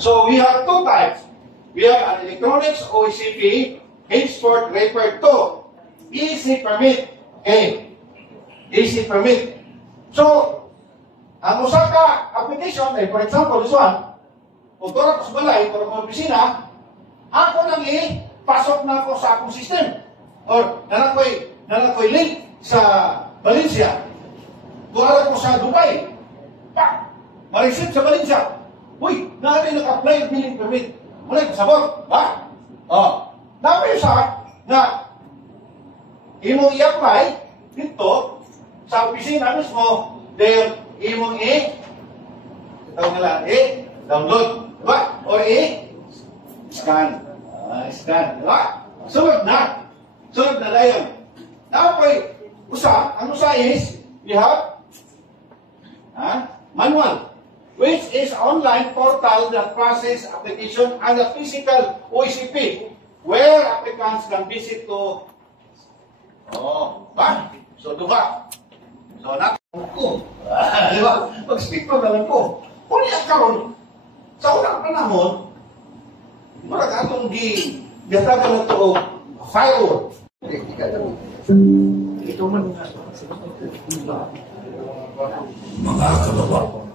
So we have two types. We have an electronics OECP, henceforth referred to EC permit. Okay. EC permit. So, ang usa ka application, for example, this one, kung tura ko sa balay, tura ko sa opisina, ako nang pasok na ako sa akong system. Or nanakoy link sa Valencia. Tura ko sa Dubai. Pa! Ma-receive sa Valencia. Uy, natin naka-apply ng billing permit. Muna sabot, ba? Dapat yung sa na imong i-apply dito sa opisina mismo, dahil imong tawag nila, download, diba? Or scan. Scan, diba? Sunod na dayon. Dapat ang usa is, we have manual, which is online portal that process application and a physical OECP, where applicants can visit to. Ba? So, diba? So, ko. Diba? Pag-speak ko naman ko. Kung niya karon, sa unang panahon, marag atong gatagan na ito, firewall. Ito man nga. Mga kababayan.